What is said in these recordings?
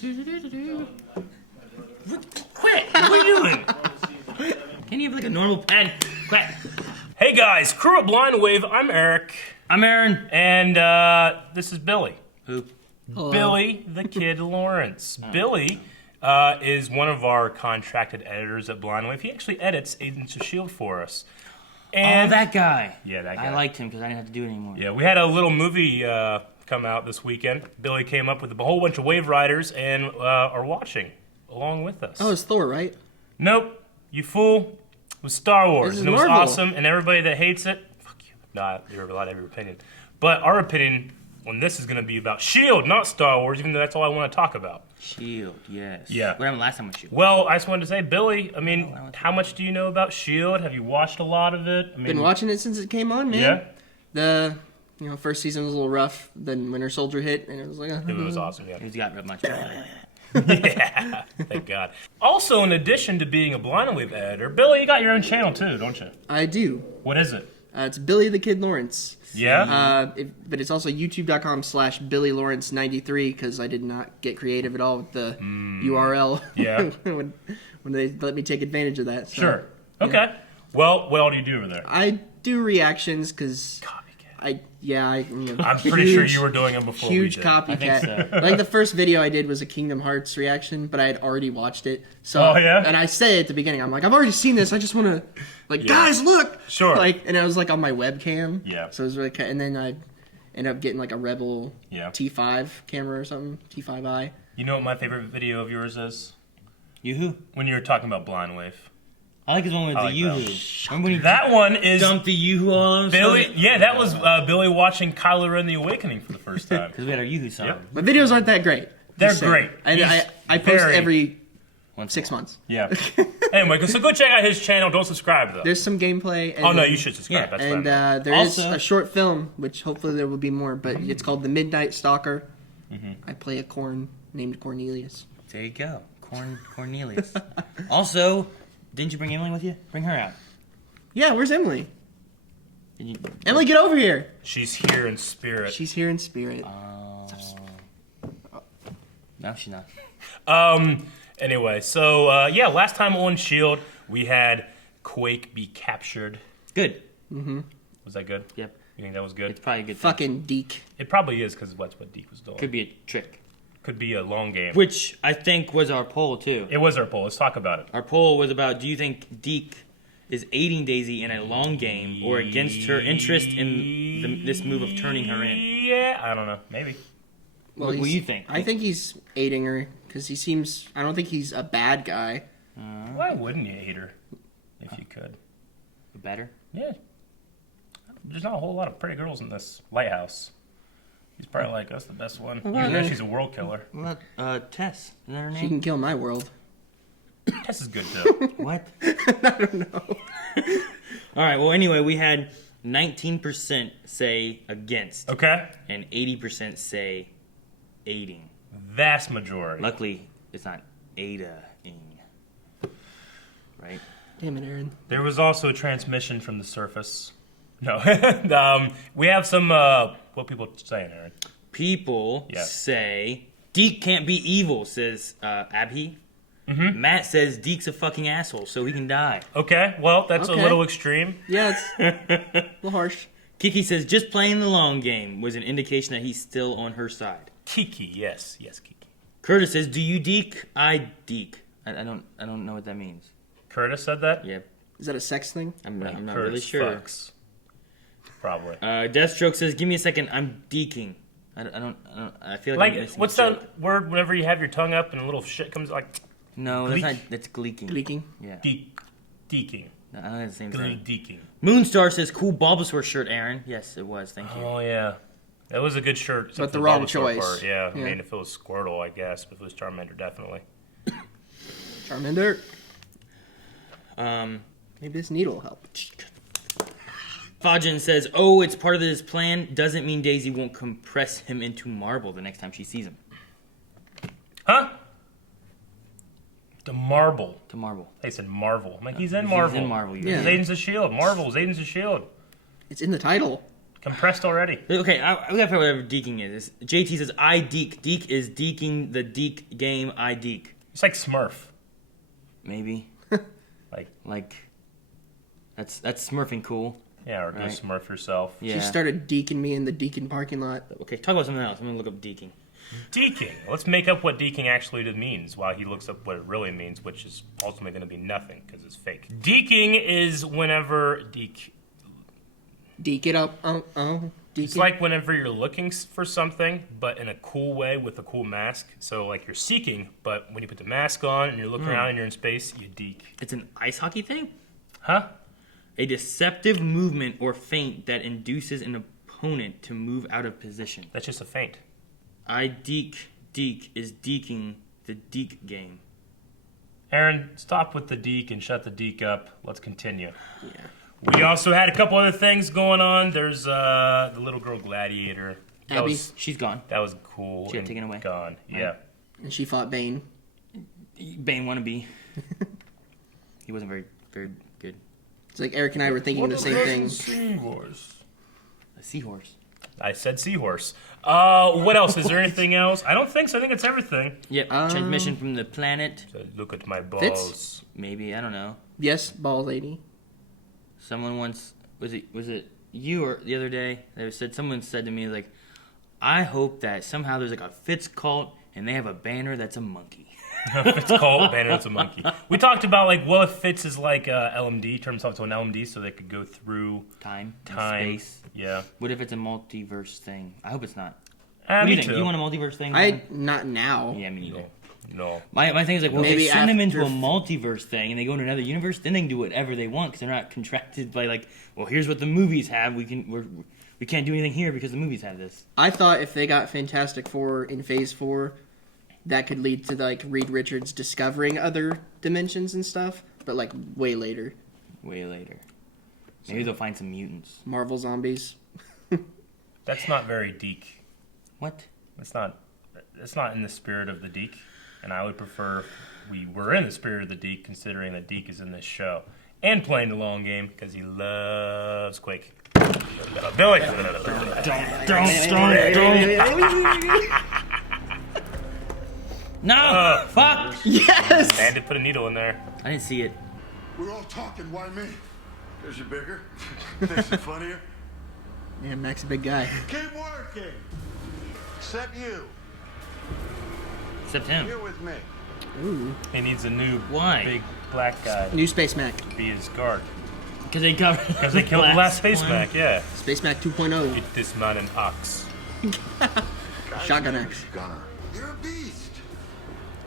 Quit! What are you doing? Can you have like a normal pen? Quit! Hey guys, crew of Blind Wave, I'm Eric. I'm Aaron. And this is Billy. Who? Hello. Billy the Kid Lawrence. Oh. Billy is one of our contracted editors at Blind Wave. He actually edits Agents of S.h.i.e.L.D. for us. And that guy. Yeah, that guy. I liked him because I didn't have to do it anymore. Yeah, we had a little movie come out this weekend. Billy came up with a whole bunch of Wave Riders and are watching along with us. Oh, it's Thor, right? Nope, you fool. It was Star Wars. This is And it was Marvel. awesome, and everybody that hates it, fuck you. Nah, you're allowed to have your opinion. But our opinion on this is going to be about S.h.i.e.L.D., not Star Wars, even though that's all I want to talk about. S.h.i.e.L.D., yes. Yeah. What happened last time with S.h.i.E.L.D.? Well, I just wanted to say, Billy, I mean, I want to- how much do you know about S.h.i.e.L.D.? Have you watched a lot of it? I mean, Been watching it since it came on, man. Yeah? The first season was a little rough. Then Winter Soldier hit, and it was like, It was awesome, yeah. He's got much better. Yeah, thank God. Also, in addition to being a Blind Wave editor, Billy, you got your own channel too, don't you? I do. What is it? It's Billy the Kid Lawrence. Yeah? But it's also youtube.com/Billy Lawrence 93 because I did not get creative at all with the URL. Yeah. when they let me take advantage of that. So, Sure. Okay. Well, what all do you do over there? I do reactions because Copycat. I'm pretty sure you were doing them before huge we did. copycat. I think so. Like the first video I did was a Kingdom Hearts reaction, but I had already watched it. So, Oh, yeah? And I say at the beginning, I'm like, I've already seen this. I just want to, like, Yeah. guys, look. Sure. Like, and I was like on my webcam. Yeah. So it was really, and then I ended up getting like a Rebel Yeah. T5 camera or something, T5i. You know what my favorite video of yours is? Yoo-hoo. When you were talking about Blind Wave. I like his one with I the like Yoo-hoo. Remember when he That one is dumped the Yoo-hoo all over Billy. Yeah, that was Billy watching Kylo Ren: The Awakening for the first time. Because we had our Yoo-hoo song. Yep. My videos aren't that great. They're Just saying. great. And He's I post very- every Once 6 months. Yeah. Anyway, so go check out his channel. Don't subscribe though. There's some gameplay. And Oh no, you should subscribe. Yeah. That's And fine. there is Also- a short film, which hopefully there will be more, but it's called The Midnight Stalker. I play a corn named Cornelius. There you go. Cornelius. Also, didn't you bring Emily with you? Bring her out. Yeah, where's Emily? Did you... Emily, get over here. She's here in spirit. She's here in spirit. No, she's not. Anyway, so yeah, last time on S.h.i.e.L.D., we had Quake be captured. Good. Was that good? Yep. You think that was good? It's probably a good thing. Fucking Deke. It probably is because that's what Deke was doing. Could be a trick. Could be a long game. Which I think was our poll, too. It was our poll. Let's talk about it. Our poll was about, do you think Deke is aiding Daisy in a long game or against her interest in this move of turning her in? Yeah, I don't know. Maybe. What do he's- you think? I think he's aiding her because he seems. I don't think he's a bad guy. Why wouldn't you hate her if you could? Better? Yeah. There's not a whole lot of pretty girls in this lighthouse. He's probably like, that's the best one. Even though she's a world killer. What about Tess? Is that her She name? can kill my world. Tess is good too. What? I don't know. All right, well, anyway, we had 19% say against Okay. and 80% say aiding. Vast majority. Luckily, it's not Ada-ing. Right? Damn it, Aaron. There was also a transmission from the surface. No. We have some, what people saying, Aaron? People Yeah. say Deke can't be evil, says Abhi. Matt says Deke's a fucking asshole, so he can die. Okay, well, that's Okay. a little extreme. Yeah, it's a little harsh. Kiki says just playing the long game was an indication that he's still on her side. Kiki, yes. Yes, Kiki. Curtis says, "Do you Deke? I Deke." I don't know what that means. Curtis said that? Yep, Is that a sex thing? I'm not really Curtis sure. fucks. Probably. Deathstroke says, "Give me a second. I'm deking." I don't. I feel like I'm Like, missing what's a joke. that word whenever you have your tongue up and a little shit comes, like, No, that's Gleek? not. That's gleeking. Leaking. Yeah, deking. no, I don't think it's the same thing. Deking. Moonstar says, "Cool Bulbasaur shirt, Aaron." Yes, it was. Thank you. Oh, yeah. That was a good shirt. except But for the wrong Bulbasaur choice. part. Yeah, I Yeah. mean, if it was Squirtle, I guess. But if it was Charmander, definitely. Charmander. Um, Maybe this needle will help. Fajin says, "Oh, it's part of this plan. Doesn't mean Daisy won't compress him into marble the next time she sees him." Huh? The Marble. To marble. They said Marvel. I'm like, he's in Marvel. He's in Marvel. Yeah. He's Agents of S.h.i.e.L.D. Marvel's Agents of S.h.i.E.L.D. It's in the title. Compressed already. Okay, we gotta figure whatever deeking is. JT says, I deek. Deek is deeking the deek game, I deek. It's like Smurf. Maybe. Like, that's smurfing cool. yeah, or go Right. Smurf yourself. Yeah. She started deeking me in the Deacon parking lot. Okay, talk about something else. I'm gonna look up deeking. Deeking. Let's make up what deeking actually means while he looks up what it really means, which is ultimately going to be nothing because it's fake. Deeking is whenever Deek it up. Deek It's like whenever you're looking for something, but in a cool way with a cool mask. So like you're seeking, but when you put the mask on and you're looking around and you're in space, you deek. It's an ice hockey thing? Huh? A deceptive movement or feint that induces an opponent to move out of position. That's just a feint. I deek is deeking the deek game. Aaron, stop with the deek and shut the deek up. Let's continue. Yeah. We also had a couple other things going on. There's the little girl gladiator. Abby. She's gone. That was cool. She got and taken away. Gone. Right. Yeah. And she fought Bane. Bane wannabe. He wasn't very good. It's like Eric and I were thinking the same thing. Seahorse. A seahorse. I said seahorse. What else? Is there anything else? I don't think so. I think it's everything. Yep. Transmission from the planet. So look at my balls. Fitz? Maybe, I don't know. Yes, ball lady. Someone once was it you or the other day that said someone said to me like, I hope that somehow there's like a Fitz cult and they have a banner that's a monkey. Fitz cult banner. It's a monkey. We talked about like what if Fitz is like LMD, turns off to an LMD, so they could go through Time. And time. space. Yeah. What if it's a multiverse thing? I hope it's not. What do Me you think? too. You want a multiverse thing? Not now. Yeah, me neither. No. My thing is like, well, Maybe if they send them into a after- multiverse thing and they go into another universe, then they can do whatever they want because they're not contracted by like, well, here's what the movies have. We can't do anything here because the movies have this. I thought if they got Fantastic Four in Phase 4, that could lead to like Reed Richards discovering other dimensions and stuff, but like way later. Way later. Maybe they'll find some mutants. Marvel zombies. That's not very deek. What? It's not in the spirit of the deek. And I would prefer we were in the spirit of the deek, considering that Deke is in this show and playing the long game because he loves Quake. Billy. No! Fuck! Yes! And to put a needle in there. I didn't see it. We're all talking, why me? Because you're bigger? Makes it funnier? Yeah, Mac's a big guy. Keep working! Except you. Except him. You're with me. Ooh. He needs a new Why? big black guy New Space Mac. to be his guard. Because they got Because they killed the last Space Mac, yeah. Space Mac 2.0. Eat this man an ox. Shotgun axe. Gunner. You're a beast.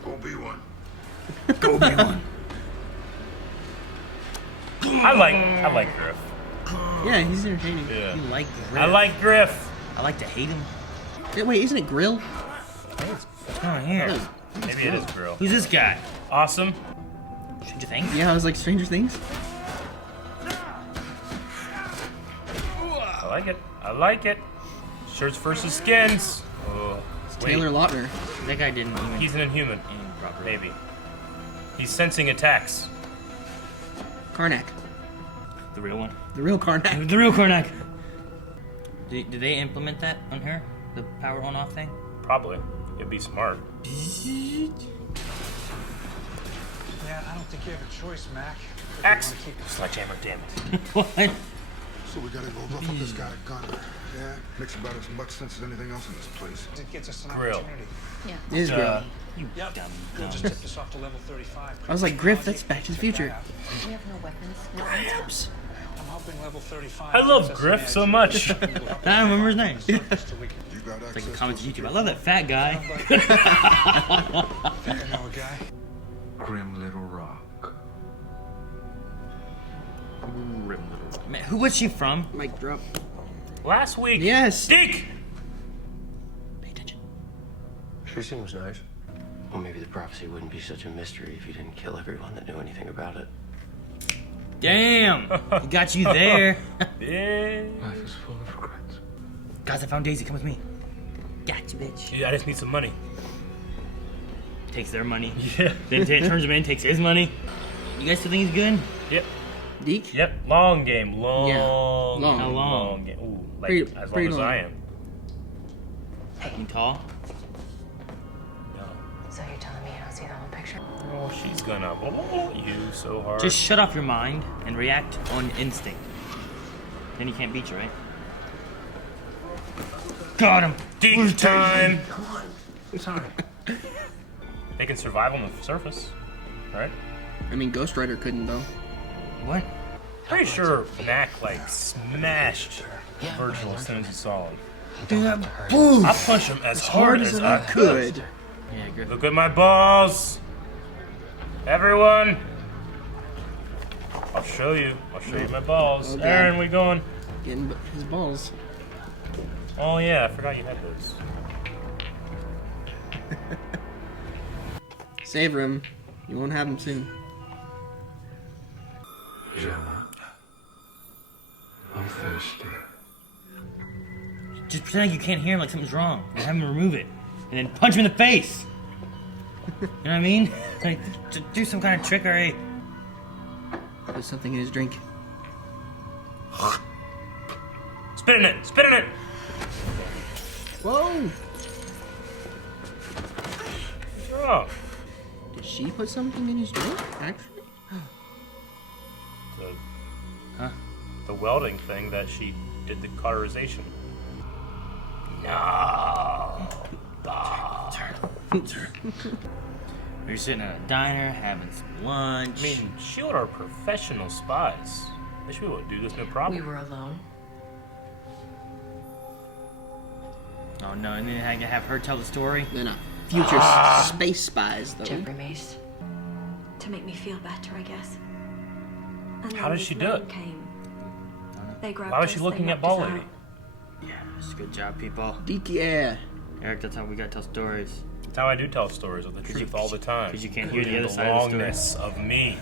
Go be one. Go be one. I like Griff. Yeah, he's entertaining. Yeah. You like I like Griff. I like to hate him. Yeah, wait, isn't it Grill? What's going on here? No. Maybe it is Grill. Who's this guy? Awesome. Should you think? Yeah, I was like Stranger Things. I like it. I like it. Shirts versus skins. Oh, wait. Taylor Lautner. That guy didn't even He's an inhuman. aim properly. Maybe. He's sensing attacks. Karnak. The real one. The real Karnak. The real Karnak. Did they implement that on her? The power on-off thing? Probably. It'd be smart. Yeah, I don't think you have a choice, Mac. If you Axe. wanna keep- Sledgehammer, damn it. What? So we gotta go rough up this guy, Gunner. Yeah? Makes about as much sense as anything else in this place. It gets us an Grill. opportunity. It is Grill. You Yep. dumb Grill just tipped us off to level 35. I was like, Griff, that's Back to the Future. We have no weapons, no items. I'm hoping level 35. I love gives us Griff an so edge. much. I don't remember his name. Surface till we can- You got access Like comments to on YouTube. I love that fat guy. Think I know a guy. Grim Little Rock. Man, who was she from? Mic drop. Last week. Yes. Deke! Pay attention. Sure seems nice. Well, maybe the prophecy wouldn't be such a mystery if you didn't kill everyone that knew anything about it. Damn! He got you there. Yeah. Life is full of regrets. Guys, I found Daisy. Come with me. Got you, bitch. Yeah, I just need some money. Takes their money. Yeah. Then turns him in, takes his money. You guys still think he's good? Yep. Deke? Yep, long game. Long. Yeah, long. How long? game. Ooh, like Pretty- as long pretty as long. I am. Fucking tall. No. So you're telling me you don't see the whole picture? Oh, she's gonna you so hard. Just shut off your mind and react on instinct. Then he can't beat you, right? Got him. Deke time. Sorry. They can survive on the surface, right? I mean, Ghost Rider couldn't, though. What? Pretty sure Mac like smashed Virgil as soon as he saw him. Boom! I punched him as hard as I could. Yeah, good. Look at my balls, everyone. I'll show you. I'll show you my balls. Okay. Aaron, we going? Getting his balls. Oh yeah, I forgot you had those. Savor him. You won't have him soon. Gemma, I'm thirsty. Just pretend like you can't hear him, like something's wrong. And have him remove it. And then punch him in the face. You know what I mean? Like, do some kind of trickery. Put something in his drink. Spit in it. Spit in it. Whoa! Oh, Did she put something in his drink, actually? the welding thing that she did the cauterization. No. We were sitting at a diner having some lunch. I mean, S.h.i.e.L.D. are professional spies. They should be able to do this no problem. We were alone. Oh no, and then I can have her tell the story. They're not future space spies, though. Jeffrey Mace. To make me feel better, I guess. And How then does she these do men it? Came. They grabbed Why was us, she they looking at knocked us Ball Lady? out. Yes, good job, people. Deke, yeah. Eric, that's how we gotta tell stories. That's how I do tell stories of the truth all the time. 'cause you can't hear the other Including side of the story. longness of me.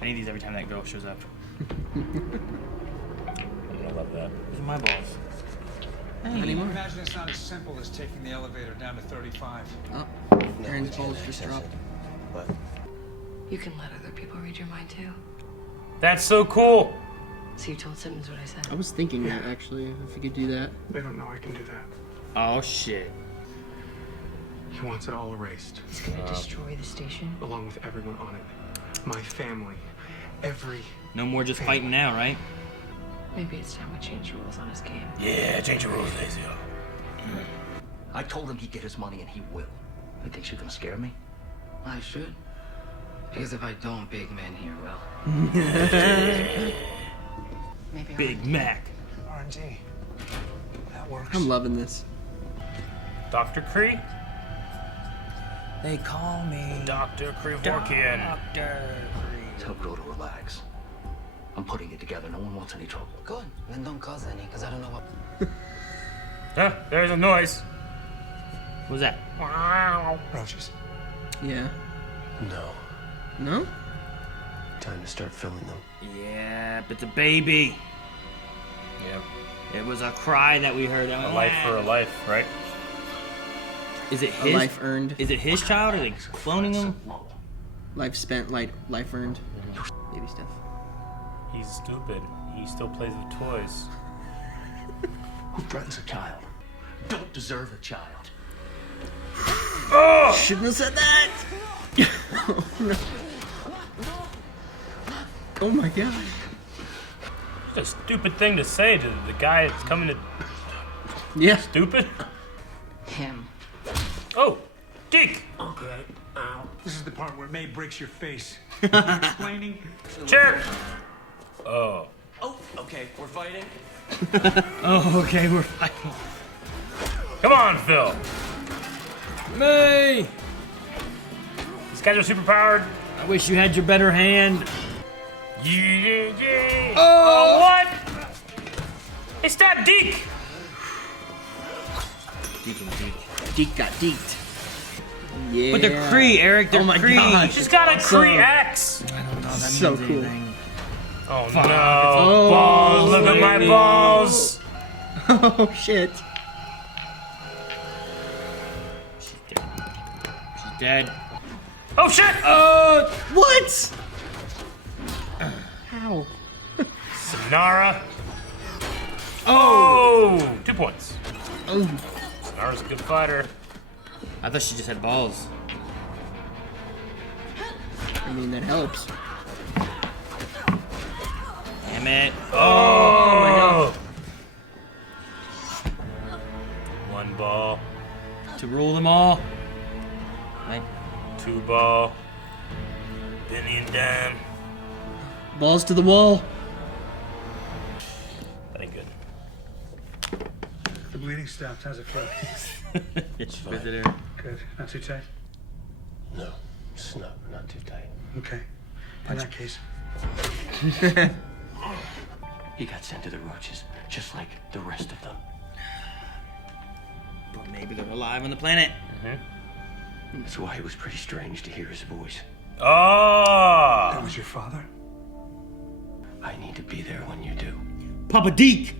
I need these every time that girl shows up. I love that. These are my balls. Not anymore. Imagine it's not as simple as taking the elevator down to 35. Oh, Aaron's balls just dropped. But You can let other people read your mind too. That's so cool. So you told Simmons what I said. I was thinking that, actually, if you could do that. They don't know I can do that. Oh shit. He wants it all erased, He's gonna destroy the station. along with everyone on it. My family. Every... No more just fighting now, right? Maybe it's time we change the rules on his game. Yeah, change the rules, Lazio. I told him he'd get his money and he will. You think you're gonna scare me? I should. Because if I don't, big man here will. Maybe Big Mac. R&D. That works. I'm loving this. Dr. Kree? They call me Dr. Krevorkian. Dr. Tell Gro to relax. I'm putting it together. No one wants any trouble. Good. Then don't cause any, because I don't know what. Huh, there's a noise. What was that? Roaches. Yeah. no. No? Time to start filling them. Yeah, but it's a baby. Yep. It was a cry that we heard. A life for a life, right? Is it A his? life earned. Is it his child? Are they cloning him? Life spent, life earned. Baby stuff. He's stupid. He still plays with toys. Who threatens a child? Don't deserve a child. Shouldn't have said that! Oh, no. Oh my god. It's a stupid thing to say to the guy that's coming to... Yeah. Stupid? Him. Oh, Deke! Okay. Ow. This is the part where May breaks your face. Explaining. Chair! Oh. Oh, okay, we're fighting. Oh, okay, we're fighting. Come on, Phil. May! These guys are super powered. I wish you had your better hand. Yeah. Oh, what? They stabbed Deke. Deke got deked. Yeah. But they're Kree, Eric. They're Oh my Kree. gosh. She's got a Kree axe. I don't know. That So means cool. anything. Oh, Fuck. no. Oh, balls. Look at my baby. balls. Oh shit. She's dead. She's dead. Oh, shit. What? Ow. Sonara. Oh! 2 points. Oh. Sonara's a good fighter. I thought she just had balls. I mean, that helps. Damn it. Oh my god. 1 ball. To rule them all. Right. 2 ball. Penny and dime. Balls to the wall. That ain't good. The bleeding stopped. How's it feel? It's visitor. Good. Not too tight? No, it's not too tight. Okay. In that case. He got sent to the roaches, just like the rest of them. But maybe they're alive on the planet. That's why it was pretty strange to hear his voice. Oh! That was your father? I need to be there when you do. Papa Deke!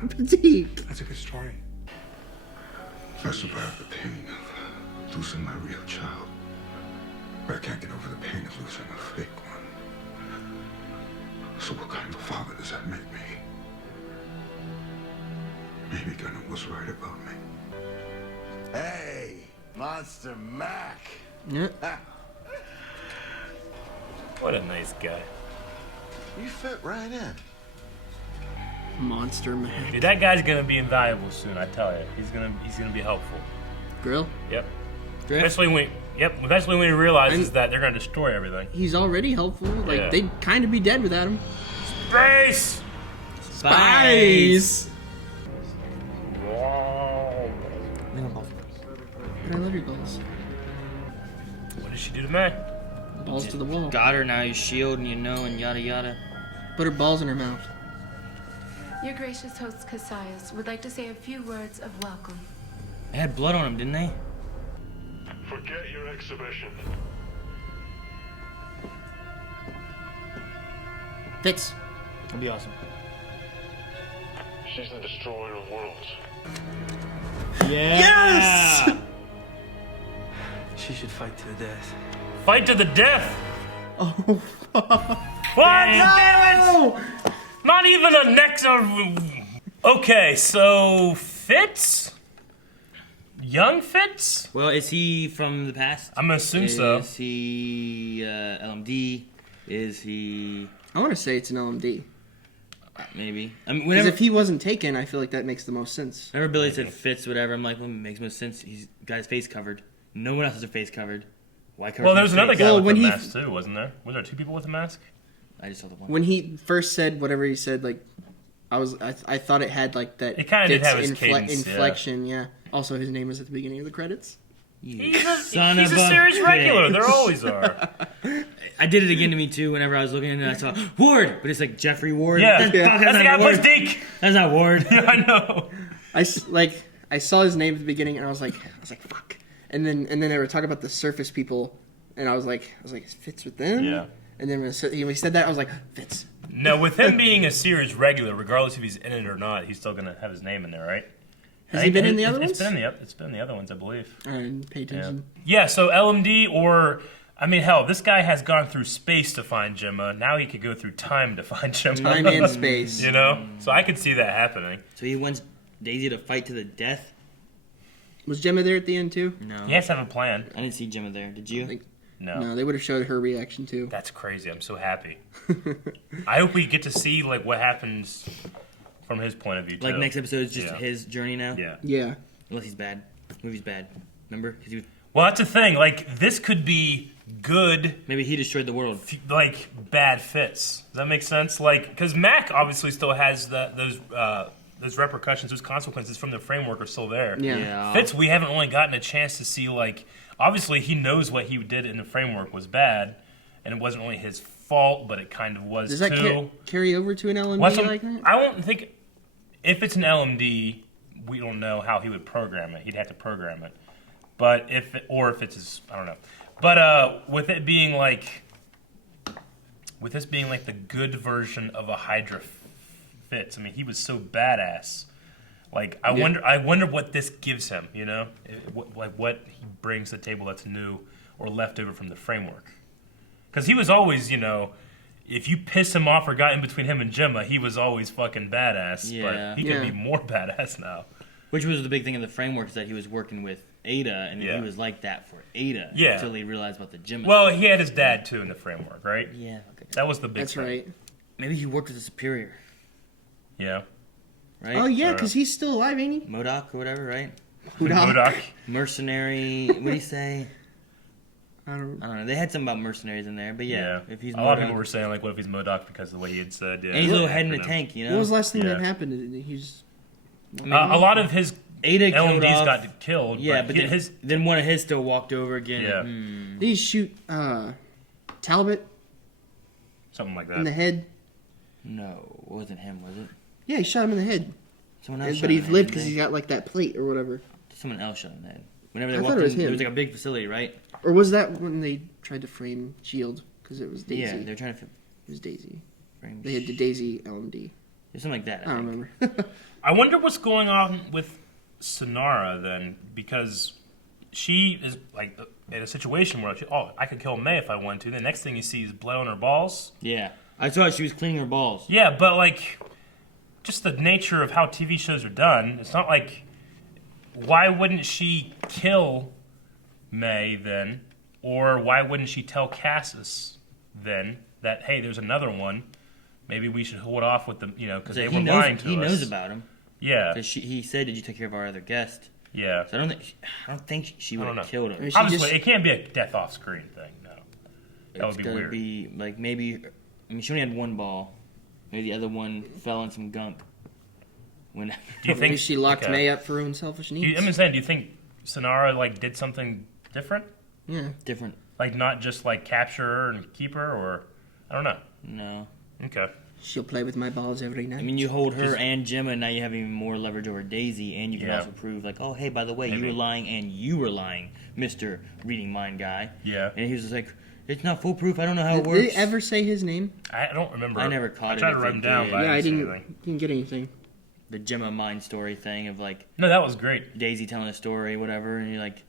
Papa Deke! That's a good story. I survived the pain of losing my real child. But I can't get over the pain of losing a fake one. So what kind of a father does that make me? Maybe Gunnar was right about me. Hey, Monster Mac. Yeah. What a nice guy. You fit right in. Monster Mac. Dude, that guy's gonna be invaluable soon, I tell you. He's gonna be helpful. Grill? Yep. Drift? Eventually when he realizes that they're gonna destroy everything. He's already helpful. Like, Yeah. they'd kind of be dead without him. Space! Spies! But I love your balls. What did she do to me? Balls to the wall. Got her, now you shield and and yada yada. Put her balls in her mouth. Your gracious hosts, S.h.i.e.l.d, would like to say a few words of welcome. They had blood on them, didn't they? Forget your exhibition. Fitz. That'd be awesome. She's the destroyer of worlds. Yeah! Yes! She should fight to the death. Fight to the death! Oh, What? Damn it! Not even a next. Okay, so Fitz? Young Fitz? Well, is he from the past? I'm gonna assume so. Is he LMD? Is he... I want to say it's an LMD. Maybe. I mean, Because whenever, if he wasn't taken, I feel like that makes the most sense. whenever Billy said Fitz, whatever, I'm like, well, it makes most sense. He's got his face covered. No one else has their face covered. Why cover Well, there his was another face? guy Well, with when a he- mask too, wasn't there? Was there 2 people with a mask? I just saw the one. When he first said whatever he said, like, I thought it had, like, that It kinda did Fitz have his cadence, yeah. inflection, yeah. Also, his name was at the beginning of the credits. He's a Son of a series regular. bitch. There always are. I did it again to me too whenever I was looking and I saw Ward, but it's like Jeffrey Ward. Yeah, Fuck, that's the not guy who Ward. plays Deke. That's not Ward. Yeah, I know. I saw his name at the beginning, and I was like, fuck. And then they were talking about the Surface people, and I was like, Fitz with them? Yeah. And then when he said that, I was like, Fitz. No, with him being a series regular, regardless if he's in it or not, he's still gonna have his name in there, right? Has he been in the other It's ones? been in the other ones, I believe. I didn't pay attention. Yeah, so LMD or... I mean, hell, this guy has gone through space to find Gemma. Now he could go through time to find Gemma. Time and space. You know? So I could see that happening. So he wants Daisy to fight to the death? Was Gemma there at the end, too? No. He has to have a plan. I didn't see Gemma there. Did you? No. They would have showed her reaction, too. That's crazy. I'm so happy. I hope we get to see like what happens from his point of view, too. Like next episode is just his journey now? Yeah. Yeah. Unless he's bad. Movie's bad. Remember? 'Cause he was... Well, that's the thing. Like, this could be good... Maybe he destroyed the world. Like, bad Fitz. Does that make sense? Like, because Mac obviously still has those repercussions, those consequences from the framework are still there. Yeah. Fitz, we haven't only gotten a chance to see, like... Obviously, he knows what he did in the framework was bad, and it wasn't only his fault, but it kind of was, Does that too. carry over to an LMD like that? I don't think... If it's an LMD, we don't know how he would program it. He'd have to program it. But if it's his... I don't know. But with it being like... With this being like the good version of a Hydra Fitz, I mean, he was so badass. Like, I wonder what this gives him, you know? What he brings to the table that's new or left over from the framework. Because he was always, you know, if you piss him off or got in between him and Gemma, he was always fucking badass. Yeah. But he could be more badass now. Which was the big thing in the framework, is that he was working with Ada, and he was like that for Ada until he realized about the Gemma. Well, he had his dad, too, in the framework, right? Yeah. Okay. That was the big That's thing. right. Maybe he worked with a superior. Yeah. Right? Oh, yeah, because he's still alive, ain't he? MODOK or whatever, right? MODOK. Mercenary. What do you say? I don't know. They had something about mercenaries in there, but yeah. If he's a lot of people were saying, like, what if he's MODOK because of the way he had said. Yeah, and he's a little head in a tank, you know? What was the last thing that happened? He's... a lot of his Ada LMDs got killed. Yeah, but then one of his still walked over again. Yeah. Did he shoot Talbot? Something like that. In the head? No, it wasn't him, was it? Yeah, he shot him in the head. Someone else shot but him he's in the lived head, because he's got like that plate or whatever. Someone else shot him in the head. Whenever they I walked thought it was in, him. there was like a big facility, right? Or was that when they tried to frame S.h.i.e.L.D. because it was Daisy? Yeah, they're trying to... It was Daisy. Frame They had the Daisy LMD. Something like that. I don't remember. I wonder what's going on with Sonara then, because she is like in a situation where I could kill May if I wanted to. The next thing you see is blood on her balls. Yeah, I saw she was cleaning her balls. Yeah, but like, just the nature of how TV shows are done, it's not like, why wouldn't she kill May then, or why wouldn't she tell Cassius then that, hey, there's another one, maybe we should hold off with them, because they were lying to us. He knows about him. Yeah. Because he said, did you take care of our other guest? Yeah. So I don't think she would have killed him. Obviously, it can't be a death off screen thing, no. That would be weird. Be like maybe, she only had one ball. Maybe the other one fell in some gunk. Do you think she locked May up for her own selfish needs? I'm saying, do you think Sonara did something different? Yeah. Different. Like not just capture her and keep her, or I don't know. No. Okay. She'll play with my balls every night. I mean, you hold her and Gemma, and now you have even more leverage over Daisy, and you can also prove, oh, hey, by the way, you were lying, and you were lying, Mr. Reading Mind guy. Yeah. And he was just like, it's not foolproof, I don't know how it Did works. they ever say his name? I don't remember. I never caught it. I tried to write him down, but I didn't get anything. The Gemma mind story thing of No, that was great. Daisy telling a story, whatever, and you're like,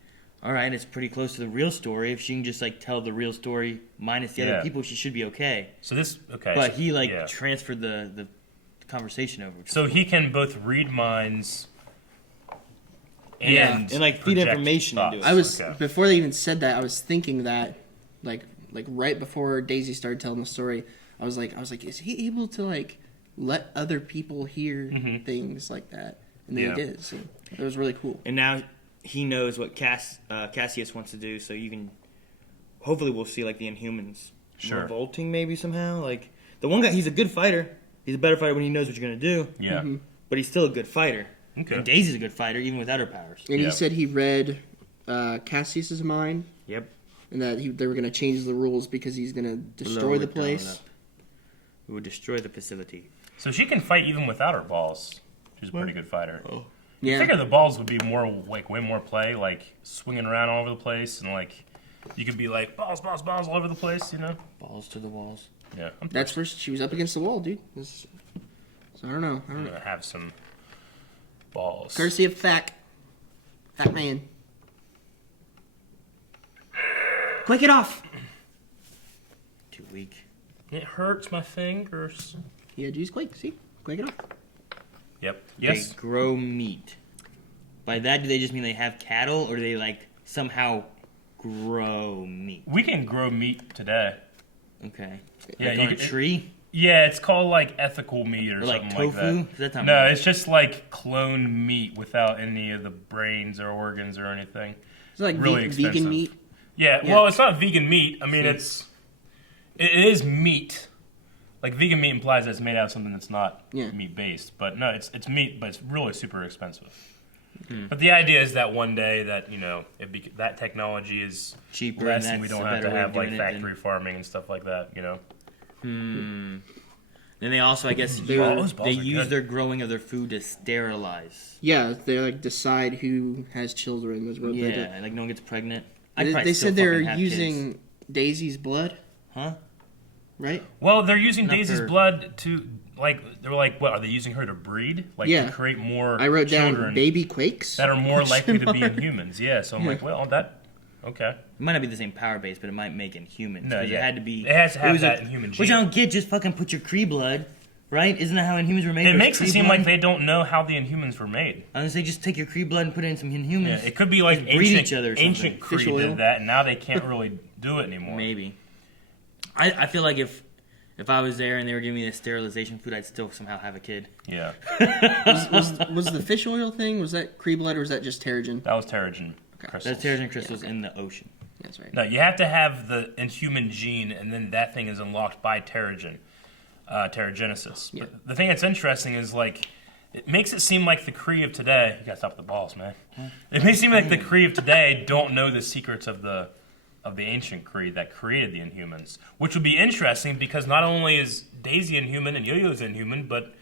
all right, it's pretty close to the real story. If she can just tell the real story minus the other people, she should be okay. So this But he transferred the conversation over. So he can both read minds and feed information into it. I was before they even said that, I was thinking that like right before Daisy started telling the story, I was like, is he able to let other people hear things like that? And then he did. So it was really cool. And now he knows what Cassius wants to do, so you can... Hopefully we'll see, the Inhumans revolting maybe somehow. The one guy, he's a good fighter. He's a better fighter when he knows what you're going to do. Yeah. Mm-hmm. But he's still a good fighter. Okay. And Daisy's a good fighter, even without her powers. And he said he read Cassius's mind. Yep. And that they were going to change the rules because he's going to destroy the place. We would destroy the facility. So she can fight even without her balls. She's a pretty good fighter. Oh. I figure the balls would be more way more play, swinging around all over the place, and you could be balls all over the place, Balls to the walls. Yeah, that's where she was up against the wall, dude. So I don't know. I'm gonna have some balls. Courtesy of Fat Man. Quake it off. Too weak. It hurts my fingers. He had to use Quake. See, Quake it off. Yep. Yes. They grow meat. By that, do they just mean they have cattle, or do they somehow grow meat? We can grow meat today. Okay. Yeah, on a tree. Yeah, it's called ethical meat or something tofu? like that. That's not no, meat. It's just cloned meat without any of the brains or organs or anything. It's really expensive. Vegan meat. Yeah, well, it's not vegan meat. I mean, it is meat. Vegan meat implies that it's made out of something that's not meat based, but no, it's meat, but it's really super expensive. But the idea is that one day that that technology is cheaper, less, and we don't have to have factory farming and stuff like that. Then they also, I guess, they use their growing of their food to sterilize. Yeah, they decide who has children. That's what they do. Yeah, no one gets pregnant. They said they're using Daisy's blood. Huh? Right? Well, they're using Daisy's blood to they were what are they using her to breed? To create more I wrote children down baby Quakes that are more likely to be in humans. Yeah, so I'm well, Okay. It might not be the same power base, but it might make Inhumans. No, It had to be. It has to have that Inhuman gene. Which I don't get. Just fucking put your Kree blood, right? Isn't that how Inhumans were made? It makes it seem like they don't know how the Inhumans were made. I was gonna say, just take your Kree blood and put it in some Inhumans. Yeah, it could be like breed each other. Or ancient Kree did that, and now they can't really do it anymore. Maybe. I feel like if I was there and they were giving me the sterilization food, I'd still somehow have a kid. Yeah. was the fish oil thing? Was that Kree blood or was that just Terrigen? That was Terrigen crystals. That's Terrigen crystals in the ocean. That's right. No, you have to have the Inhuman gene, and then that thing is unlocked by Terrigen, Terrigenesis. Yeah. But the thing that's interesting is, like, it makes it seem like the Kree of today... You gotta stop the balls, man. It makes it seem like the Kree of today don't know the secrets of the ancient Kree that created the Inhumans, which would be interesting because not only is Daisy Inhuman and Yo-Yo's Inhuman, but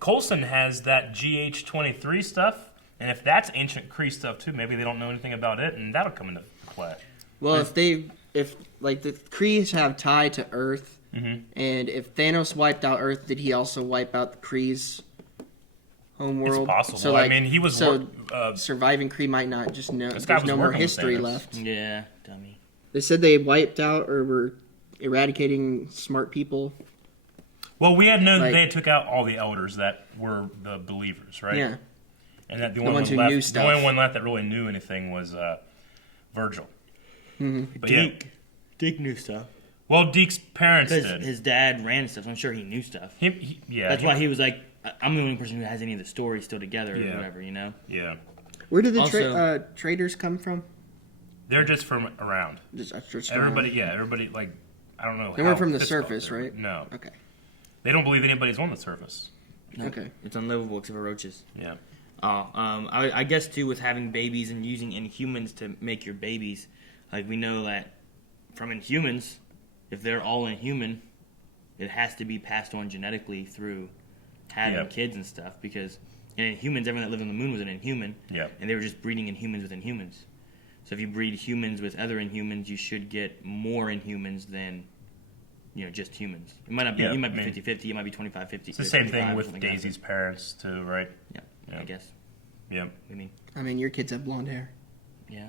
Coulson has that GH23 stuff, and if that's ancient Kree stuff too, maybe they don't know anything about it, and that'll come into play. Well, if the Krees have tie to Earth, and if Thanos wiped out Earth, did he also wipe out the Krees' homeworld? It's possible. So, I mean, he was surviving Kree might not just know. This guy There's was no more working with history Thanos. left. Yeah, dummy. They said they wiped out or were eradicating smart people. Well, we had known that they took out all the elders that were the believers, right? Yeah. And that the The only ones one who left, knew the stuff. only one left that really knew anything was Virgil. Mm-hmm. But Deke knew stuff. Well, Deke's parents did. His dad ran stuff, so I'm sure he knew stuff. Yeah. That's why he was like, I'm the only person who has any of the stories still together or whatever, you know? Yeah. Where did the traders come from? They're just from around. Just everybody, around. everybody, like, I don't know. They weren't from the surface, right? No. Okay. They don't believe anybody's on the surface. No, okay. It's unlivable except for roaches. Yeah. I guess, too, with having babies and using Inhumans to make your babies, like, we know that from Inhumans, if they're all Inhuman, it has to be passed on genetically through having kids and stuff, because in Inhumans, everyone that lived on the moon was an Inhuman, and they were just breeding Inhumans with Inhumans. So if you breed humans with other Inhumans, you should get more Inhumans than, just humans. It might not be. It might be 50-50. It might be 25-50. It's the same thing with Daisy's parents too, right? Yeah, I guess. Yeah. I mean, your kids have blonde hair. Yeah.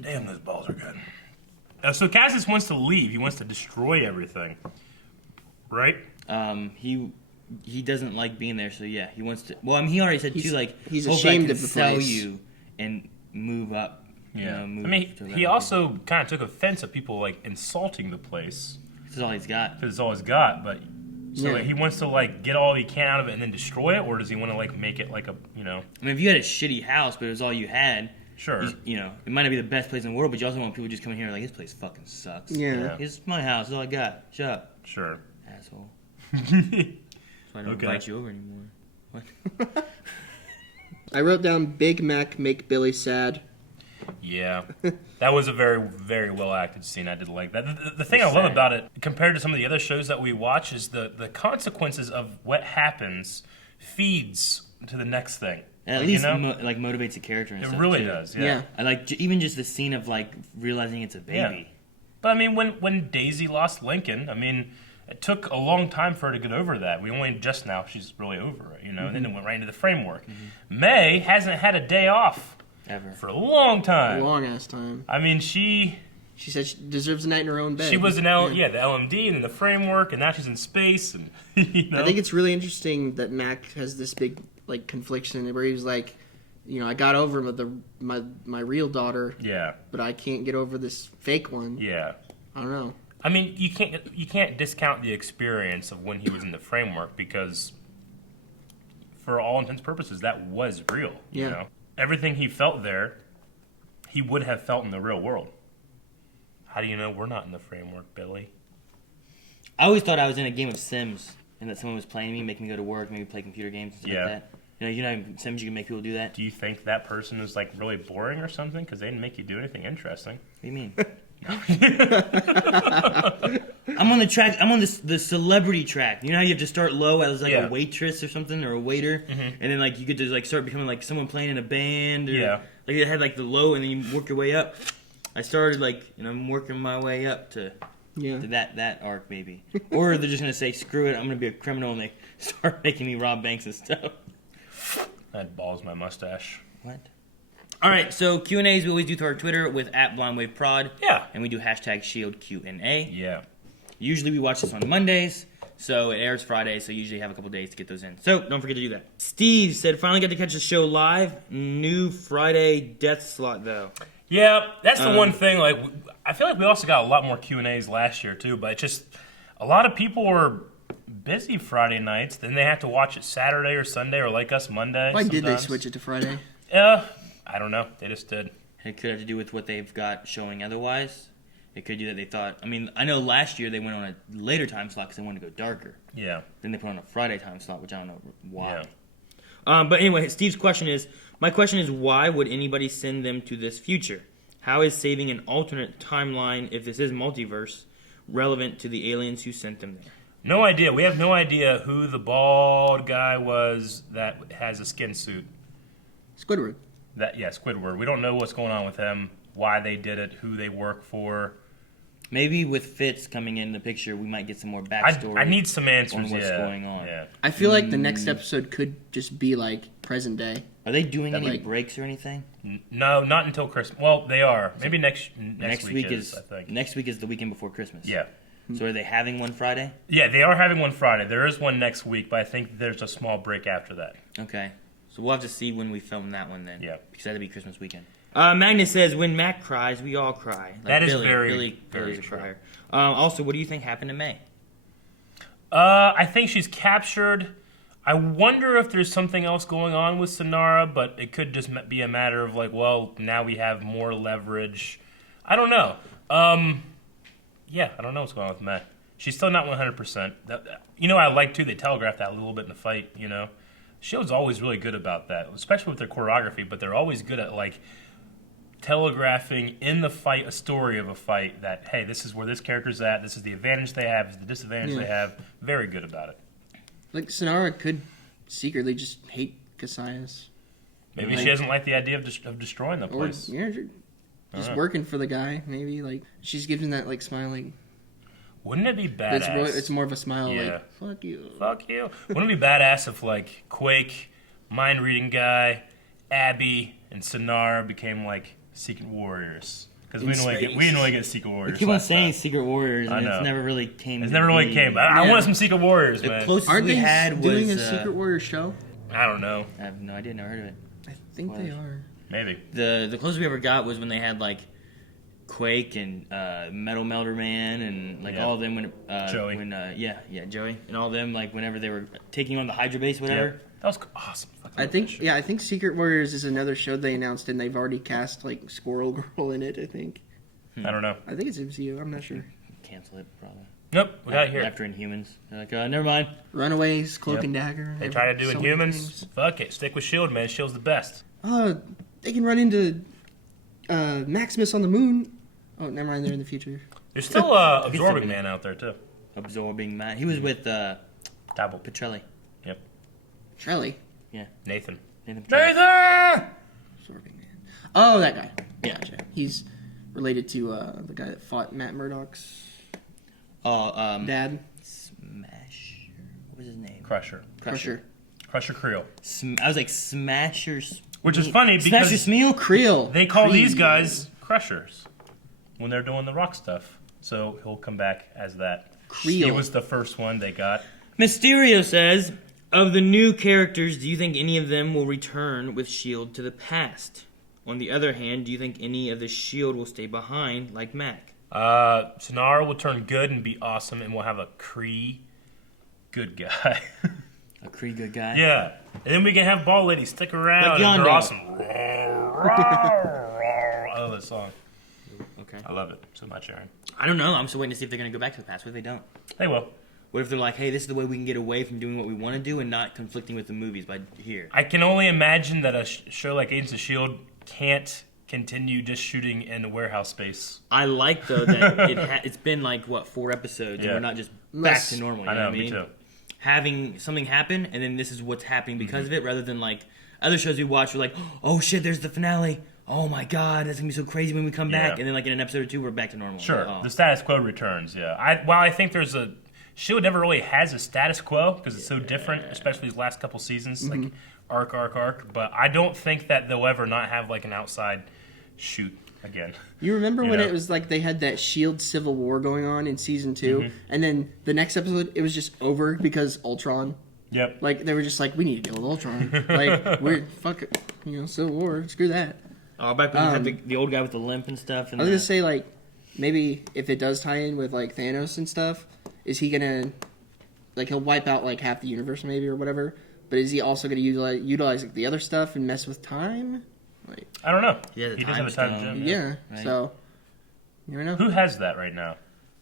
Damn, those balls are good. So Cassius wants to leave. He wants to destroy everything, right? He doesn't like being there, so yeah, he wants to. Well, I mean, he already said too, like he's hopefully ashamed I can of the sell place. you and move up. Yeah, Move I mean, to he also kind of took offense at people like insulting the place. This is all he's got. Because it's all he's got, but so Yeah. like, he wants to like get all he can out of it and then destroy it, or does he want to like make it like a I mean, if you had a shitty house, but it was all you had. Sure. It might not be the best place in the world, but you also want people just coming here like, this place fucking sucks. Yeah. It's my house. It's all I got. Shut up. Sure. Asshole. So I don't Okay. invite you over anymore. What? I wrote down Big Mac make Billy sad. Yeah, that was a very, very well acted scene. I did like that. The thing I love about it, compared to some of the other shows that we watch, is the consequences of what happens feeds to the next thing. At least motivates the character. And It stuff, really too. does. Yeah. I like even just the scene of like realizing it's a baby. Yeah. But I mean, when Daisy lost Lincoln, I mean, it took a long time for her to get over that. We only just now she's really over it, and then it went right into the framework. May hasn't had a day off ever for a long time. A long ass time. I mean, she said she deserves a night in her own bed. She was in the LMD and in the framework, and now she's in space. And I think it's really interesting that Mac has this big like confliction where he's like, I got over my real daughter. Yeah. But I can't get over this fake one. Yeah. I don't know. I mean, you can't discount the experience of when he was in the framework, because for all intents and purposes that was real. You know? Everything he felt there, he would have felt in the real world. How do you know we're not in the framework, Billy? I always thought I was in a game of Sims and that someone was playing me, making me go to work, maybe play computer games and stuff like that. In Sims you can make people do that. Do you think that person is like really boring or something? Because they didn't make you do anything interesting. What do you mean? I'm on the track. I'm on the celebrity track. You know how you have to start low as like a waitress or something, or a waiter, and then like you get to like start becoming like someone playing in a band, or like you had like the low, and then you work your way up. I started like, I'm working my way up to that arc maybe, or they're just gonna say screw it, I'm gonna be a criminal, and they start making me rob banks and stuff. That balls my mustache. What? All right, so Q&As we always do through our Twitter with @BlindWaveProd. Yeah. And we do #ShIELD Q&A. Yeah. Usually we watch this on Mondays, so it airs Friday, so you usually have a couple days to get those in. So don't forget to do that. Steve said, finally got to catch the show live. New Friday death slot, though. Yeah, that's the one thing. Like, I feel like we also got a lot more Q&As last year, too, but it's just a lot of people were busy Friday nights. Then they have to watch it Saturday or Sunday or like us Monday. Why sometimes. did they switch it to Friday? I don't know. They just did. It could have to do with what they've got showing otherwise. It could do that they thought... I mean, I know last year they went on a later time slot because they wanted to go darker. Yeah. Then they put on a Friday time slot, which I don't know why. Yeah. But anyway, Steve's question is... My question is, why would anybody send them to this future? How is saving an alternate timeline, if this is multiverse, relevant to the aliens who sent them there? No idea. We have no idea who the bald guy was that has a skin suit. Squidward. Squidward. We don't know what's going on with him, why they did it, who they work for. Maybe with Fitz coming in the picture, we might get some more backstory. I need some answers on what's going on. Yeah. I feel like the next episode could just be like present day. Are they doing any breaks or anything? No, not until Christmas. Well, they are. Maybe next week is, I think. Next week is the weekend before Christmas. Yeah. So are they having one Friday? Yeah, they are having one Friday. There is one next week, but I think there's a small break after that. Okay. So we'll have to see when we film that one then. Yeah. Because that'll be Christmas weekend. Magnus says, when Mac cries, we all cry. Like that is Billy's very a true. crier. Also, what do you think happened to May? I think she's captured. I wonder if there's something else going on with Sonara, but it could just be a matter of like, well, now we have more leverage. I don't know. Yeah, I don't know what's going on with May. She's still not 100%. I like, too, they telegraphed that a little bit in the fight, S.h.i.E.L.D's always really good about that, especially with their choreography, but they're always good at, like, telegraphing in the fight a story of a fight that, hey, this is where this character's at, this is the advantage they have, this is the disadvantage they have. Very good about it. Like, Sonara could secretly just hate Cassius. Maybe she doesn't like the idea of destroying the place. Just working for the guy, maybe. Like, she's giving that, like, smiling. Wouldn't it be badass? It's more of a smile, like, fuck you. Fuck you. Wouldn't it be badass if, like, Quake, mind-reading guy, Abby, and Sonara became, like, Secret Warriors? Because we didn't really get Secret Warriors. We keep on saying Secret Warriors, and it's never really came. I wanted some Secret Warriors, man. The closest we had was doing a Secret Warrior show? I don't know. I have no idea. Never heard of it. I think they are. Maybe. The closest we ever got was when they had like Quake and Metal Melder Man and like all of them when Joey. Joey and all of them like whenever they were taking on the Hydra base, whatever. Yeah. That was awesome. I think Secret Warriors is another show they announced, and they've already cast like Squirrel Girl in it. I think. I don't know. I think it's MCU. I'm not sure. Cancel it probably. Nope, we got it here. After Inhumans, they're like, never mind. Runaways, Cloak and Dagger. They try to do Inhumans. Fuck it, stick with S.h.i.E.L.D., man. S.h.i.E.L.D's the best. They can run into Maximus on the moon. Oh, never mind. They're in the future. There's still Absorbing Man out there too. Absorbing Man. He was with Dabble Petrelli. Yep. Petrelli. Yeah. Nathan. Absorbing Man. Oh, that guy. Yeah, gotcha. He's related to the guy that fought Matt Murdock's dad. Smash. What was his name? Crusher Creel. I was like Smashers. Which is funny because Smasher Smeal? Creel. They call these guys Crushers when they're doing the rock stuff. So he'll come back as that. Creel. He was the first one they got. Mysterio says, of the new characters, do you think any of them will return with S.h.i.E.L.D. to the past? On the other hand, do you think any of the S.h.i.E.L.D. will stay behind, like Mac? Sonara will turn good and be awesome, and we'll have a Kree good guy. A Kree good guy? Yeah. And then we can have Ball Lady stick around. Like and they're awesome. I love that song. Okay. I love it so much, Aaron. I don't know. I'm still waiting to see if they're going to go back to the past. What if they don't? They will. What if they're like, hey, this is the way we can get away from doing what we want to do and not conflicting with the movies by here? I can only imagine that a show like Agents of S.h.i.E.L.D. can't continue just shooting in the warehouse space. I like, though, that it's been like, 4 episodes, and we're not just back to normal. You know what I mean? Me too. Having something happen, and then this is what's happening because of it, rather than like other shows we watch, we're like, oh shit, there's the finale. Oh my god, that's gonna be so crazy when we come back. And then like in an episode or 2, we're back to normal. Sure, like, the status quo returns, While I think there's S.h.i.E.L.D. never really has a status quo because it's so different, especially these last couple seasons. Like arc, but I don't think that they'll ever not have like an outside shoot again. You remember when it was like they had that S.h.i.e.L.D. Civil War going on in season 2, and then the next episode it was just over because Ultron. Yep. Like they were just like, we need to deal with Ultron. Like we're fuck it, Civil War. Screw that. Oh, back when you had the old guy with the limp and stuff. And I was gonna say like maybe if it does tie in with like Thanos and stuff, is he gonna like he'll wipe out like half the universe maybe or whatever? But is he also gonna utilize like, the other stuff and mess with time? Like, I don't know. Yeah, he does have a time gem. Yeah, right. so you never know. Who has that right now?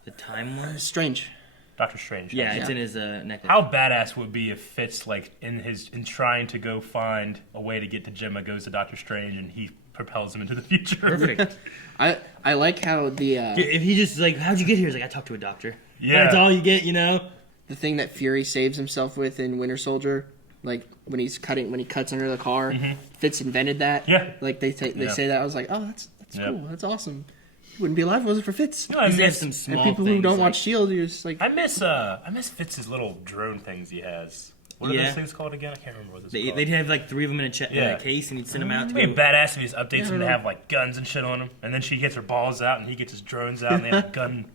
The time one? Strange. Doctor Strange. Yeah, it's in his necklace. How badass would it be if Fitz, like, in trying to go find a way to get to Gemma, goes to Doctor Strange and he propels him into the future? Perfect. I like how the if he just like, how'd you get here? He's like, I talked to a doctor. Yeah, that's all you get, The thing that Fury saves himself with in Winter Soldier, like when he cuts under the car, Fitz invented that. Yeah, like they say that. I was like, oh, that's cool. That's awesome. He wouldn't be alive if it wasn't for Fitz. No, I miss some small and people who don't watch S.h.i.e.L.D., you're just like, I miss Fitz's little drone things he has. What are those things called again? I can't remember what this is called. They'd have like 3 of them in a case, and he'd send them out. It'd be badass if he just updates them to have like guns and shit on them, and then she gets her balls out and he gets his drones out, and they have a gun,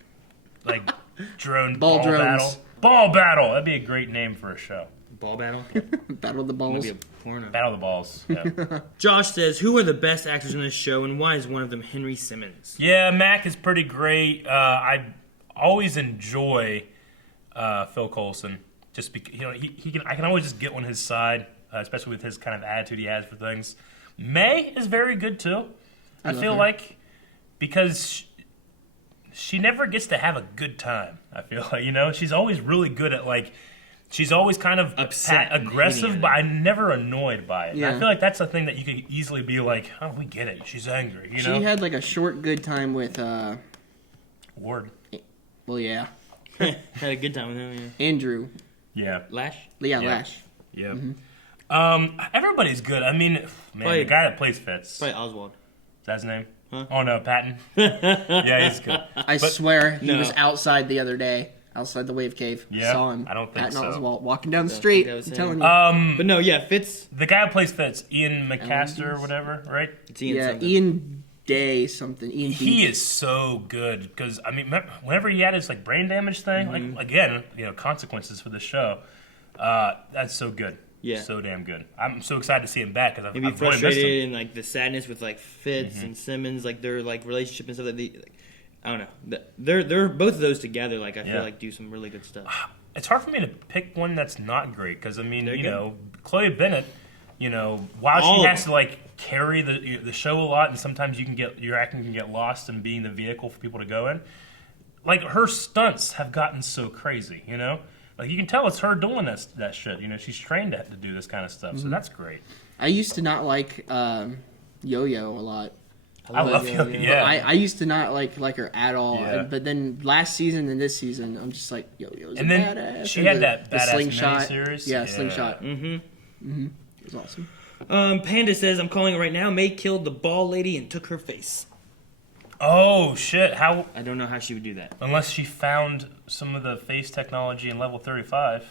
like drone ball battle. Ball battle. That'd be a great name for a show. Ball battle. Battle of the Balls. Maybe a porno. Battle of the Balls. Yeah. Josh says, "Who are the best actors in this show, and why is one of them Henry Simmons?" Yeah, Mac is pretty great. I always enjoy Phil Coulson. Just because I can always just get on his side, especially with his kind of attitude he has for things. May is very good too. I feel like because she never gets to have a good time. I feel like she's always really good at like. She's always kind of upset, aggressive, but I'm never annoyed by it. Yeah. I feel like that's the thing that you could easily be like, oh, we get it. She's angry. She had like a short good time with Ward. Well, yeah. Had a good time with him. Yeah. Andrew. Yeah. Lash. Yeah, Lash. Yeah. Everybody's good. I mean, man, the guy that plays Fitz. Probably Oswald. Is that his name? Huh? Oh no, Patton. Yeah, he's good. I swear he was outside the other day. Outside the Wave Cave. Yeah, saw him. I don't think Patton so. Oswalt walking down the street. I'm telling you. But no, yeah, Fitz. The guy who plays Fitz, Ian McCaster or whatever, right? It's Ian something. Ian Day something. Ian He is so good because I mean, whenever he had his like brain damage thing, like again, consequences for the show. That's so good. Yeah, so damn good. I'm so excited to see him back because I've really frustrated missed him. and like the sadness with like Fitz and Simmons, like their like relationship and stuff. Like, I don't know. They're both of those together. Like I feel like do some really good stuff. It's hard for me to pick one that's not great because I mean, Chloe Bennett. While she has to like carry the show a lot, and sometimes your acting can get lost in being the vehicle for people to go in. Like her stunts have gotten so crazy. Like you can tell it's her doing that shit. She's trained to do this kind of stuff, so that's great. I used to not like Yo-Yo a lot. I love Yo-Yo. Yeah. I used to not like her at all. Yeah. But then last season and this season, I'm just like, Yo-Yo's and then badass. She had that badass slingshot miniseries. Yeah, slingshot. It was awesome. Panda says, I'm calling it right now. May killed the ball lady and took her face. Oh, shit. How? I don't know how she would do that. Unless she found some of the face technology in level 35.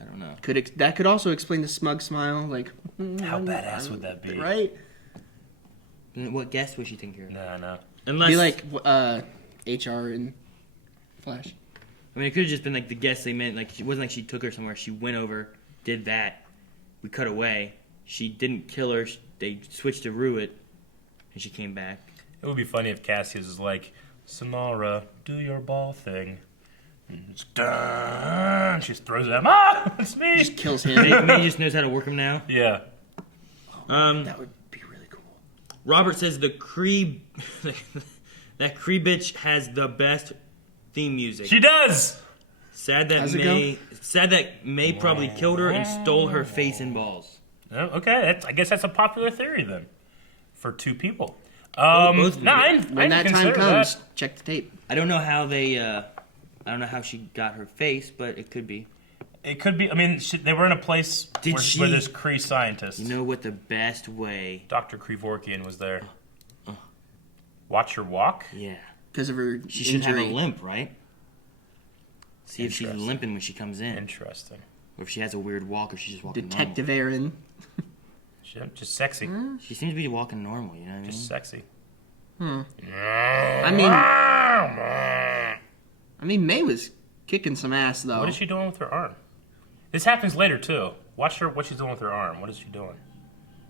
I don't know. That could also explain the smug smile. Like, how badass would that be? Right? What guess was she thinking? No. Unless be like HR in Flash. I mean, it could have just been like the guess they meant. Like, it wasn't like she took her somewhere. She went over, did that. We cut away. She didn't kill her. They switched to Ruit, and she came back. It would be funny if Cassius was like, Samara, do your ball thing. And she just throws it at him. Ah, it's me. Just kills him. Maybe he just knows how to work him now. Yeah. That would be really cool. Robert says that Kree bitch has the best theme music. She does. Sad that May probably killed her and stole her face and balls. Oh, okay, I guess that's a popular theory then, for two people. Both when that time comes, check the tape. I don't know how I don't know how she got her face, but it could be. It could be. I mean, they were in a place where there's Kree scientists. You know what the best way? Dr. Krevorkian was there. Watch her walk? Yeah. Because of her She should have a limp, right? See if she's limping when she comes in. Interesting. Or if she has a weird walk or she's just walking Detective Aaron. Just sexy. She seems to be walking normal, you know what I mean? Just sexy. I mean, May was kicking some ass though. What is she doing with her arm? This happens later too. Watch her. What she's doing with her arm. What is she doing?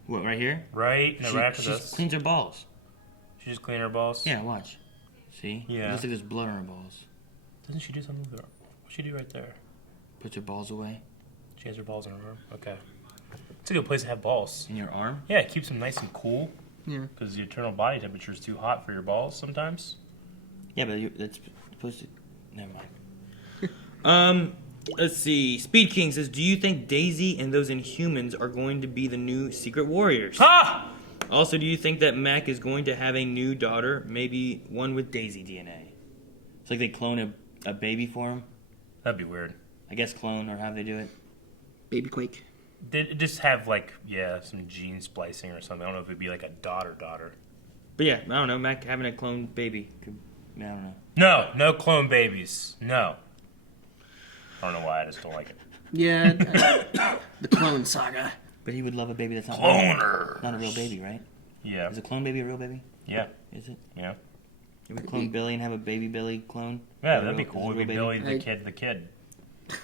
What, right here? Right. No, right after she this. cleans her balls. She just clean her balls. Yeah, watch. See? Yeah. It looks like there's blood on her balls. Doesn't she do something with her arm? What's she do right there? Puts her balls away. She has her balls in her arm. Okay. It's a good place to have balls. In your arm? Yeah, it keeps them nice and cool. Yeah. Because the internal body temperature is too hot for your balls sometimes. Yeah, but that's supposed to. Never mind. Let's see. Speed King says, "Do you think Daisy and those Inhumans are going to be the new Secret Warriors?" Ha! Also, do you think that Mac is going to have a new daughter, maybe one with Daisy DNA? It's like they clone a baby for him. That'd be weird. I guess clone, or how they do it. Baby Quake. Did just have some gene splicing or something. I don't know if it'd be like a daughter. But yeah, I don't know. Mac having a clone baby. I don't know. No clone babies. No. I don't know why. I just don't like it. Yeah, the Clone Saga. But he would love a baby that's not Cloner. Not a real baby, right? Yeah. Is a clone baby a real baby? Yeah. Is it? Yeah. You would clone Billy and have a baby Billy clone? Yeah, that'd be cool. It'd be Billy the kid.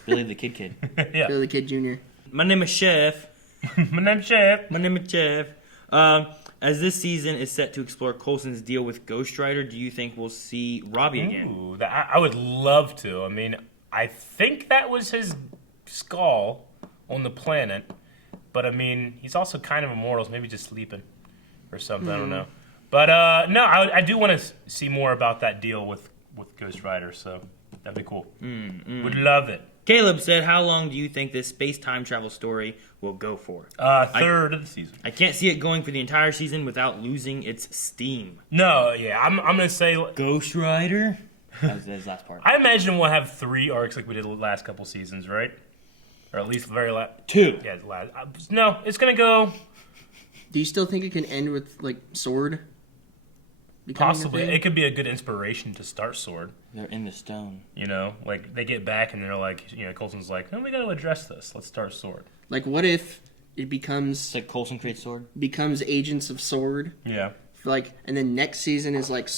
Billy the kid. Yeah. Billy the Kid Jr. My name is Chef. My name's Chef. As this season is set to explore Coulson's deal with Ghost Rider, do you think we'll see Robbie again? Ooh, I would love to. I mean, I think that was his skull on the planet, but I mean, he's also kind of immortal, so maybe just sleeping or something. I don't know. But no, I do want to see more about that deal with Ghost Rider, so that'd be cool. Would love it. Caleb said, "How long do you think this space time travel story will go for?" Third of the season. I can't see it going for the entire season without losing its steam. No, yeah, I'm gonna say Ghost Rider. That was his last part. I imagine we'll have 3 arcs like we did the last couple seasons, right? Or at least the very last 2. Yeah, the last. No, it's gonna go. Do you still think it can end with like Sword? Possibly, it could be a good inspiration to start Sword. They're in the stone. You know, like they get back and they're like, Coulson's like, oh, we got to address this. Let's start Sword. Like, what if it becomes it's like Coulson creates Sword? Becomes Agents of Sword. Yeah. Like, and then next season is like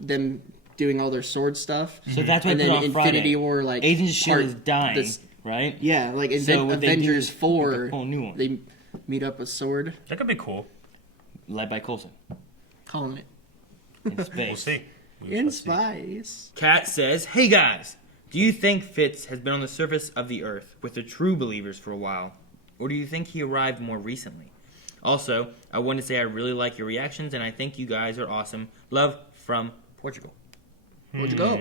them doing all their sword stuff. So that's why and I put then on Infinity Friday. War, like Agents of S.h.i.e.L.D. is dying, right? Yeah, like So Avengers 4. a whole new one. They meet up with Sword. That could be cool. Led by Coulson. Calling it. In space. We'll see. In space. Kat says, "Hey guys, do you think Fitz has been on the surface of the Earth with the true believers for a while? Or do you think he arrived more recently? Also, I want to say I really like your reactions and I think you guys are awesome. Love from Portugal." Portugal.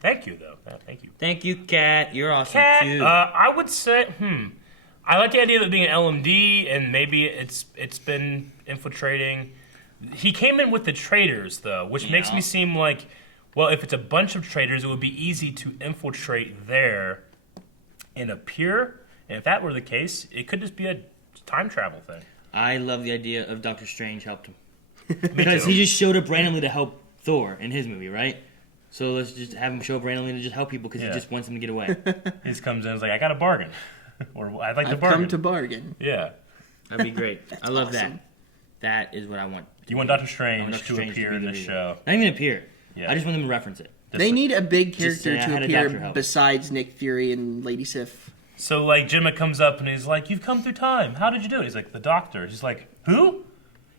Thank you, though. Thank you. Thank you, Kat. You're awesome, Kat, too. I would say, I like the idea of it being an LMD, and maybe it's been infiltrating. He came in with the traders, though, which makes me seem like, well, if it's a bunch of traders, it would be easy to infiltrate there and appear. And if that were the case, it could just be a time travel thing. I love the idea of Doctor Strange helped him. Because he just showed up randomly to help Thor in his movie, right? So let's just have him show up randomly to just help people because he just wants them to get away. He just comes in and is like, I got a bargain. Or I'd like to I've bargain. come to bargain. Yeah. That'd be great. I love awesome. that. That is what I want. You want Doctor Strange to appear in the show. Not even appear. Yeah. I just want them to reference it. They need a big character say, I to had a doctor appear help. besides Nick Fury and Lady Sif. So, like, Jimmy comes up and he's like, you've come through time. How did you do it? He's like, the doctor. He's like, who?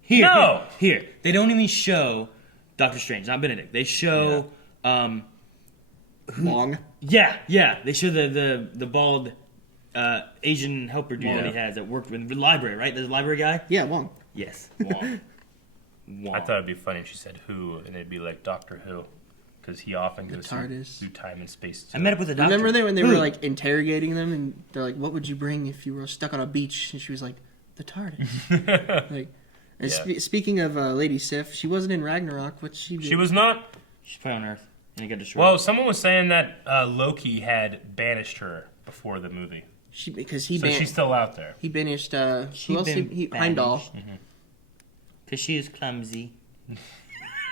No! Here. They don't even show Doctor Strange, not Benedict. They show... Wong. Yeah. They show the bald Asian helper dude that he has that worked in the library, right? There's a library guy? Yeah, Wong. Yes, Wong. I thought it'd be funny if she said who, and it'd be like Doctor Who. Because he often goes through time and space. I met up with a doctor. Remember when they were like interrogating them and they're like, what would you bring if you were stuck on a beach? And she was like, the TARDIS. Like, and speaking of Lady Sif, she wasn't in Ragnarok. What she did? She was not? She's probably on Earth. And he got destroyed. Well, someone was saying that Loki had banished her before the movie. Because she's still out there. He banished, who else? Heimdall. Because she is clumsy.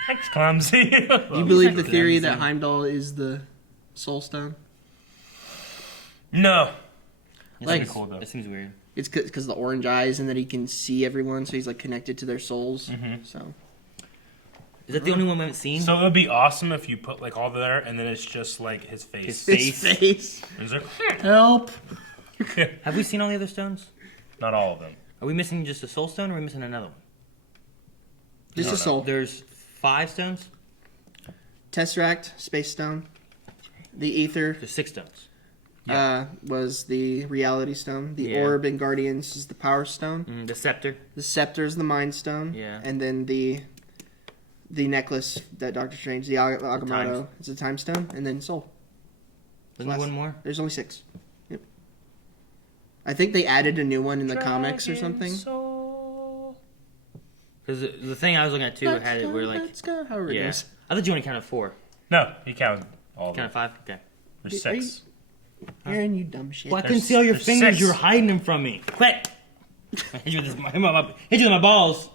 Thanks, clumsy. Do you believe the theory that Heimdall is the Soul Stone? No. That seems weird. It's because of the orange eyes, and then he can see everyone, so he's like connected to their souls. So. Is that the only one we haven't seen? So it would be awesome if you put like all there, and then it's just like his face. His face. It's like, help. Have we seen all the other stones? Not all of them. Are we missing just a soul stone, or are we missing another one? Just a soul. There's 5 stones. Tesseract, Space Stone, the Ether. There's 6 stones. Was the Reality Stone. The Orb in Guardians is the Power Stone. The Scepter. The Scepter is the Mind Stone. Yeah. And then the necklace that Doctor Strange, the Agamotto, is a Time Stone. And then Soul. Isn't there one more? There's only 6. Yep. I think they added a new one in the comics or something. Because the thing I was looking at too had it where like... Let's go. However it goes. I thought you only counted 4. No, he counted all of them. Counted 5? Okay. There's 6. Aaron, you dumb shit. Well, I couldn't see all your fingers. You were hiding them from me. Quit! I hit you with my balls.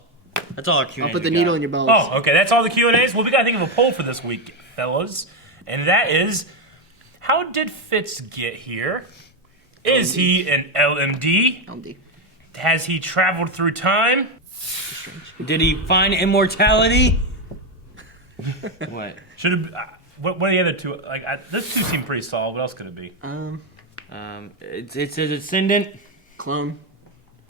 That's all our Q&A. I'll put the needle in your balls. Oh, okay. That's all the Q&As? Well, we got to think of a poll for this week, fellas. And that is, how did Fitz get here? Is he an LMD? LMD. Has he traveled through time? Did he find immortality? What? Should it? What are the other two? Like, those two seem pretty solid. What else could it be? It's a descendant. Clone.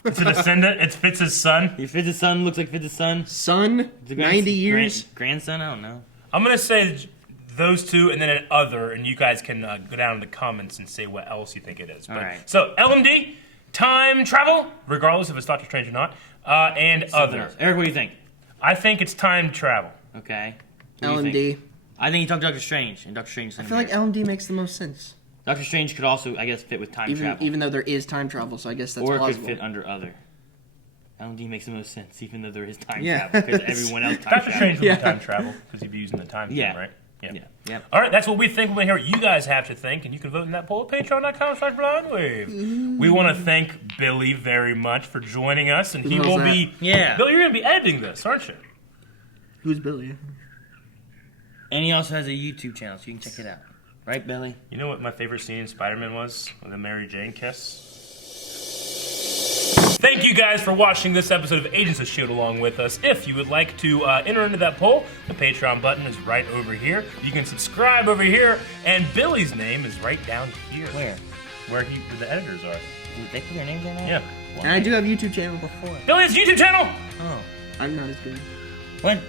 It's a descendant. It's Fitz's son. Fitz's son looks like Fitz's son. Son? 90 years? Grandson? I don't know. I'm going to say those two and then an other, and you guys can go down in the comments and say what else you think it is. But, all right. So, LMD, time travel, regardless if it's Doctor Strange or not, and Something other. else. Eric, what do you think? I think it's time travel. Okay. LMD. I think you talk Doctor Strange, and Doctor Strange. I feel like LMD makes the most sense. Doctor Strange could also, I guess, fit with time travel. Even though there is time travel, so I guess that's plausible. Or it could fit under other. LMD makes the most sense, even though there is time travel, because everyone else time Doctor Strange would be time travel, because he'd be using the time thing, right? Yeah. All right, that's what we think. We want to hear what you guys have to think, and you can vote in that poll at patreon.com/blindwave. We want to thank Billy very much for joining us, and he will be... Yeah. Billy, you're going to be editing this, aren't you? Who's Billy? And he also has a YouTube channel, so you can check it out. Right, Billy? You know what my favorite scene in Spider-Man was? With a Mary Jane kiss? Thank you guys for watching this episode of Agents of S.h.i.e.L.D. along with us. If you would like to enter into that poll, the Patreon button is right over here. You can subscribe over here, and Billy's name is right down here. Where? Where the editors are. They put their names in there? Yeah. And I do have a YouTube channel before. Billy has a YouTube channel! Oh. I'm not as good. When?